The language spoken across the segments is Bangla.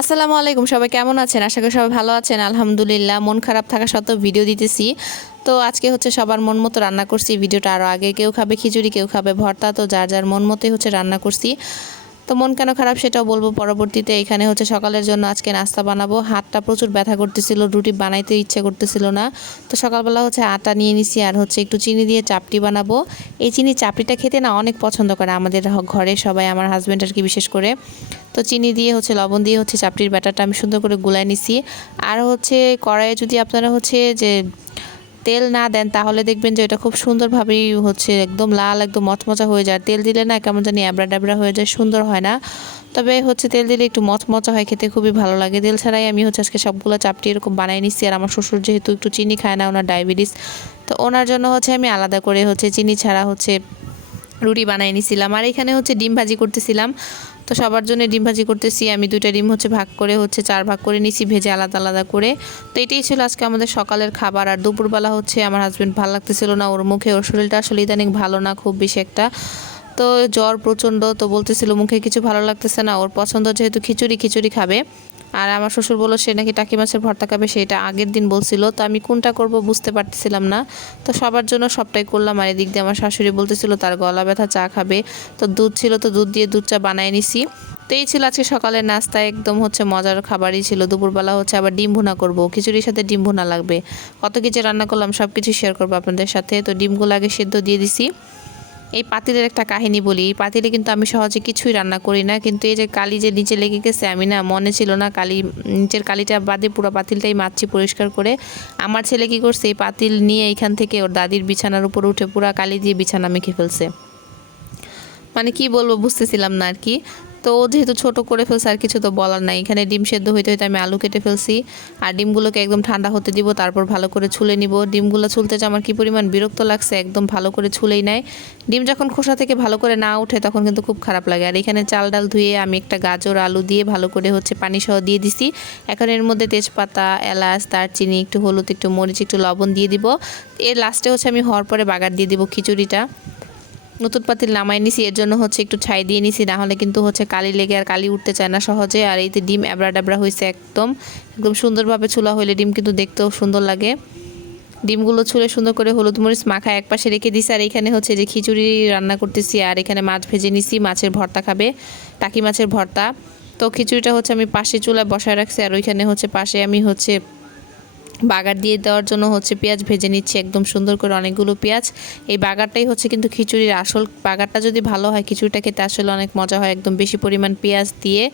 আসসালামু আলাইকুম, সবাই কেমন আছেন? আশা করি সবাই ভালো আছেন। আলহামদুলিল্লাহ, মন খারাপ থাকা সত্ত্বেও ভিডিও দিতেছি। তো আজকে হচ্ছে সবার মন মতো রান্না করছি। ভিডিওটা আরও আগে কেউ খাবে, খিচুড়ি কেউ খাবে, ভর্তা, তো যার যার মন মতোই হচ্ছে রান্না করছি। তো মন কেন খারাপ সেটাও বলব পরবর্তীতে। এখানে হচ্ছে সকালের জন্য আজকে নাস্তা বানাবো। হাতটা প্রচুর ব্যথা করতেছিল, রুটি বানাইতে ইচ্ছে করতেছিল না। তো সকালবেলা হচ্ছে আটা নিয়ে নিছি আর হচ্ছে একটু চিনি দিয়ে চাপটি বানাবো। এই চিনি চাপটিটা খেতে না অনেক পছন্দ করে আমাদের ঘরে সবাই, আমার হাজব্যান্ড আর কি বিশেষ করে। তো চিনি দিয়ে হচ্ছে লবণ দিয়ে হচ্ছে চাপটির ব্যাটারটা আমি সুন্দর করে গুলায় নিছি। আর হচ্ছে কড়াইয়ে যদি আপনারা হচ্ছে যে তেল না দেন, তাহলে দেখবেন যে এটা খুব সুন্দরভাবেই হচ্ছে একদম লাল, একদম মচমচা হয়ে যায়। তেল দিলে না কেমন জানি অ্যাবড়া ড্যাবড়া হয়ে যায়, সুন্দর হয় না। তবে হচ্ছে তেল দিলে একটু মচমচা হয়, খেতে খুবই ভালো লাগে। তেল ছাড়াই আমি হচ্ছে আজকে সবগুলো চাপটি এরকম বানিয়ে নিচ্ছি আর আমার শ্বশুর যেহেতু একটু চিনি খায় না, ওনার ডায়াবেটিস তো ওনার জন্য হচ্ছে আমি আলাদা করে হচ্ছে চিনি ছাড়া হচ্ছে রুটি বানিয়ে নিছিলাম। আর এখানে হচ্ছে ডিম ভাজি করতেছিলাম। তো সবার জন্য ডিম ভাজি করতেছি। আমি দুইটা ডিম হচ্ছে ভাগ করে হচ্ছে চার ভাগ করে নিছি, ভেজে আলাদা আলাদা করে। তো এটাই ছিল আজকে আমাদের সকালের খাবার। আর দুপুরবেলা হচ্ছে আমার হাজব্যান্ড ভালো লাগতেছিল না। ওর মুখে, ওর শরীরটা আসলে ইদানিং ভালো না, খুব বেশি একটা। তো জ্বর প্রচণ্ড, তো বলতেছিল মুখে কিছু ভালো লাগতেছে না। ওর পছন্দ যেহেতু খিচুড়ি খিচুড়ি খাবে। আর আমার শ্বশুর বলল, সে নাকি টাকি মাছের ভর্তা খাবে সেটা আগের দিন বলছিল। তো আমি কোনটা করব বুঝতে পারতেছিলাম না। তো সবার জন্য সবটাই করলাম। আর এদিক দিয়ে আমার শাশুড়ি বলতেছিল, তার গলা ব্যথা, চা খাবে। তো দুধ ছিল, তো দুধ দিয়ে দুধ চা বানায় নিছি। তো এই ছিল আজকে সকালের নাস্তা। একদম হচ্ছে মজার খাবারই ছিল। দুপুরবেলা হচ্ছে আবার ডিম ভুনা করব। খিচুড়ির সাথে ডিম ভুনা লাগবে। কত কিছু রান্না করলাম সব কিছু শেয়ার করব আপনাদের সাথে। তো ডিমগুলো আগে সেদ্ধ দিয়ে দিছি। এই পাতিলের একটা কাহিনী বলি। এই পাতিলে কিন্তু আমি সহজে কিছুই রান্না করি না। কিন্তু এই যে কালি যে নিচে লেগে গেছে, আমি না মনে ছিল না কালি, নিচের কালিটা বাদে পুরো পাতিলটাই মাছি পরিষ্কার করে। আমার ছেলে কি করছে, এই পাতিল নিয়ে এইখান থেকে ওর দাদির বিছানার উপর উঠে পুরো কালি দিয়ে বিছানা মেখে ফেলছে। মানে কি বলব, বুঝতেছিলাম না আর কি। তো যেহেতু ছোট করে ফেলছে, আর কিছু তো বলার নাই। এখানে ডিম সেদ্ধ হইতে হইতে আমি আলু কেটে ফেলছি, আর ডিমগুলোকে একদম ঠান্ডা হতে দিব, তারপর ভালো করে ছুলে নিব। ডিমগুলো ছুলতে যে আমার কী পরিমাণ বিরক্ত লাগছে, একদম ভালো করে ছুলেই নেয় ডিম যখন খোসা থেকে ভালো করে না উঠে, তখন কিন্তু খুব খারাপ লাগে। আর এখানে চাল ডাল ধুয়ে আমি একটা গাজর, আলু দিয়ে ভালো করে হচ্ছে পানি সহ দিয়ে দিছি। এখন এর মধ্যে তেজপাতা, এলাচ, দারচিনি, একটু হলুদ, একটু মরিচ, একটু লবণ দিয়ে দিব। এর লাস্টে হচ্ছে আমি হওয়ার পরে বাগার দিয়ে দিব খিচুড়িটা। নতুন পাতিল নামাই নিছি, এর জন্য হচ্ছে একটু ছাই দিয়ে নিছি, না হলে কিন্তু হচ্ছে কালি লেগে আর কালি উঠতে চায় না সহজে। আর এইতে ডিম এবড়া ডাবড়া হয়েছে একদম একদম সুন্দরভাবে চুলা হইলে ডিম কিন্তু দেখতেও সুন্দর লাগে। ডিমগুলো ছুলে সুন্দর করে হলুদ মরিচ মাখা এক পাশে রেখে দিছি, আর এখানে হচ্ছে যে খিচুড়ি রান্না করতেছি, আর এখানে মাছ ভেজে নিছি, মাছের ভর্তা খাবে, টাকি মাছের ভর্তা। তো খিচুড়িটা হচ্ছে আমি পাশে চুলায় বসায় রাখছি, আর ওইখানে হচ্ছে পাশে আমি হচ্ছে বাগার দিয়ে দেওয়ার জন্য হচ্ছে পেঁয়াজ ভেজে নিচ্ছি, একদম সুন্দর করে অনেকগুলো পেঁয়াজ। এই বাগারটাই হচ্ছে কিন্তু খিচুড়ির আসল বাগারটা যদি ভালো হয়, খিচুড়িটা খেতে আসলে অনেক মজা হয়, একদম বেশি পরিমাণ পেঁয়াজ দিয়ে।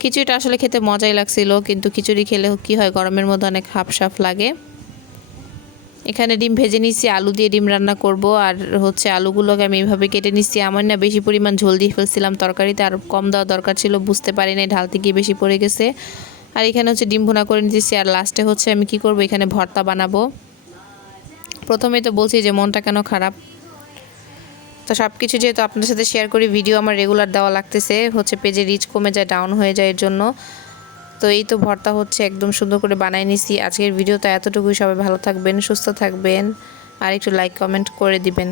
খিচুড়িটা আসলে খেতে মজাই লাগছিল, কিন্তু খিচুড়ি খেলে কি হয়, গরমের মধ্যে অনেক হাফ লাগে। এখানে ডিম ভেজে নিচ্ছি, আলু দিয়ে ডিম রান্না করব, আর হচ্ছে আলুগুলোকে আমি এইভাবে কেটে নিচ্ছি। আমার না বেশি পরিমাণ ঝোল দিয়ে ফেলছিলাম তরকারিতে, আর কম দেওয়া দরকার ছিল, বুঝতে পারি নাই ঢালতে গিয়ে বেশি পড়ে গেছে। আর এখানে হচ্ছে ডিম ভুনা করে নিতেছি আর লাস্টে হচ্ছে আমি কি করব? এখানে ভর্তা বানাবো। প্রথমেই তো বলছি যে মনটা কেন খারাপ? তো সব কিছু যেহেতু আপনাদের সাথে শেয়ার করি ভিডিও আমার রেগুলার দেওয়া লাগতেছে। হচ্ছে পেজে রিচ কমে যায় ডাউন হয়ে যায় এর জন্য। তো এই তো ভর্তা হচ্ছে একদম সুন্দর করে বানাই নিছি। আজকের ভিডিওটা এতটুকুই। সবাই ভালো থাকবেন, সুস্থ থাকবেন। আর একটু লাইক কমেন্ট করে দিবেন।